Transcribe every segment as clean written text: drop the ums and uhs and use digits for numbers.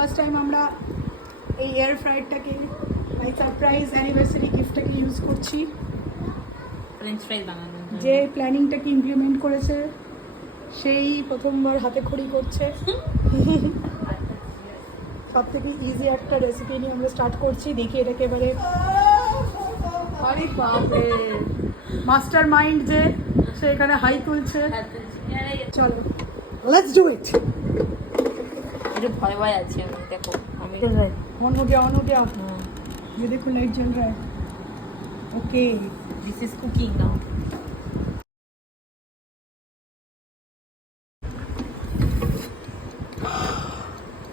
First time আমরা এই air ফ্রায়ারটাকে মাই সারপ্রাইজ অ্যানিভার্সারি গিফটটাকে ইউজ করছি। ফ্রেঞ্চ ফ্রাইজ বানানোর জন্য। যে প্ল্যানিংটাকে ইমপ্লিমেন্ট করেছে সেই প্রথমবার হাতে খড়ি করছে। সব থেকে ইজি একটা রেসিপি নিয়ে আমরা স্টার্ট করছি। দেখি এটাকে এবারে, আরে বাপরে, মাস্টার মাইন্ড যে সে এখানে হাই তুলছে। চলো লেটস ডু ইট। একটু ভয় ভয় আছে আমি, দেখো আমি ऑन हो गया ये देखो लाइट जल रहा है। Okay this is cooking now.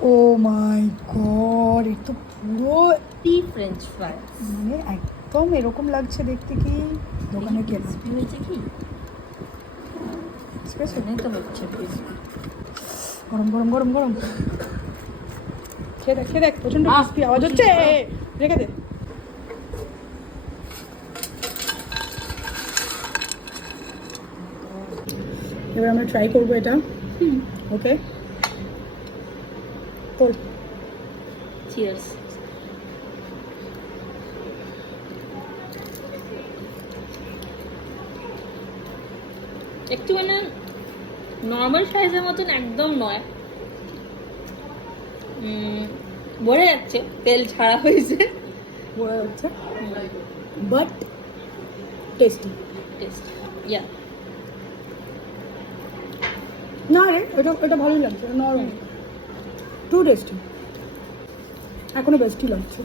Oh my god, এটা তো পুরো টি ফ্রেঞ্চ ফ্রাই মানে একদম এরকম লাগছে দেখতে কি দোকানে কেনা। ক্রিসপি হয়েছে কি? স্পেশাল নেই তো হচ্ছে ক্রিসপি। গরম গরম গরম গরম খেয়ে দেখ প্রচন্ড ক্রিসপি আওয়াজ হচ্ছে। রেখে দে। এবার আমরা ট্রাই করবো এটা। ওকে তোল। চিয়ার্স। একটু মানে নর্মাল সাইজের মতন একদম নয়, বোঝা যাচ্ছে তেল ছাড়া হয়েছে। বোঝা যাচ্ছে বাট টেস্টি। টেস্ট ইয়া না রে, এটা ভালোই লাগছে, নরম, টু টেস্টি, এখনো বেস্টই লাগছে।